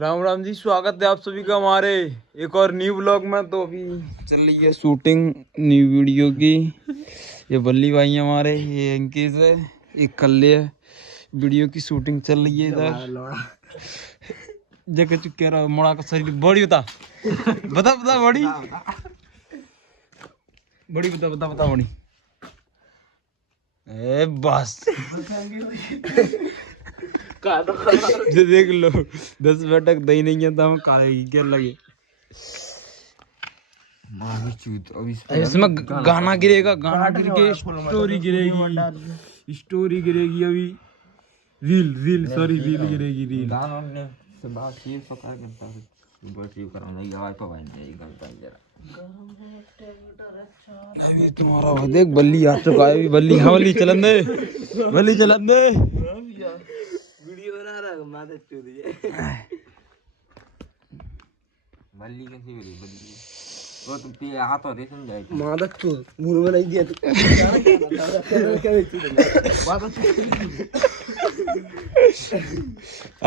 राम राम जी, स्वागत है आप सभी का हमारे एक और न्यू ब्लॉग में। तो अभी चल रही है शूटिंग न्यू वीडियो की। ये बल्ली भाई हमारे, ये अंकित है, एक कल्ले है। वीडियो की शूटिंग चल रही है इधर। जगह चुके रहो मोड़ा का शरीर बड़ी बता बता बता बड़ी बड़ी बता बता बता बड़ी। ए बस जो देख लो 10 बैठक दही नहीं है तो हम काले क्या लगे। इसमें गाना गिरेगा, गाना गिर के स्टोरी गिरेगी, स्टोरी गिरेगी अभी। रील रील सॉरी रील गिरेगी, रील। अभी तुम्हारा देख बल्ली आ चुका है। अभी बल्ली, हाँ बल्ली चलन दे, बल्ली चलन दे। वीडियो बना रहा हूँ माता चोदी बल्ली कैसी बड़ी बल्ली वो तुम पे हाथ और रेशन जाए माता चोद मुंह में नहीं दिया तो क्या माता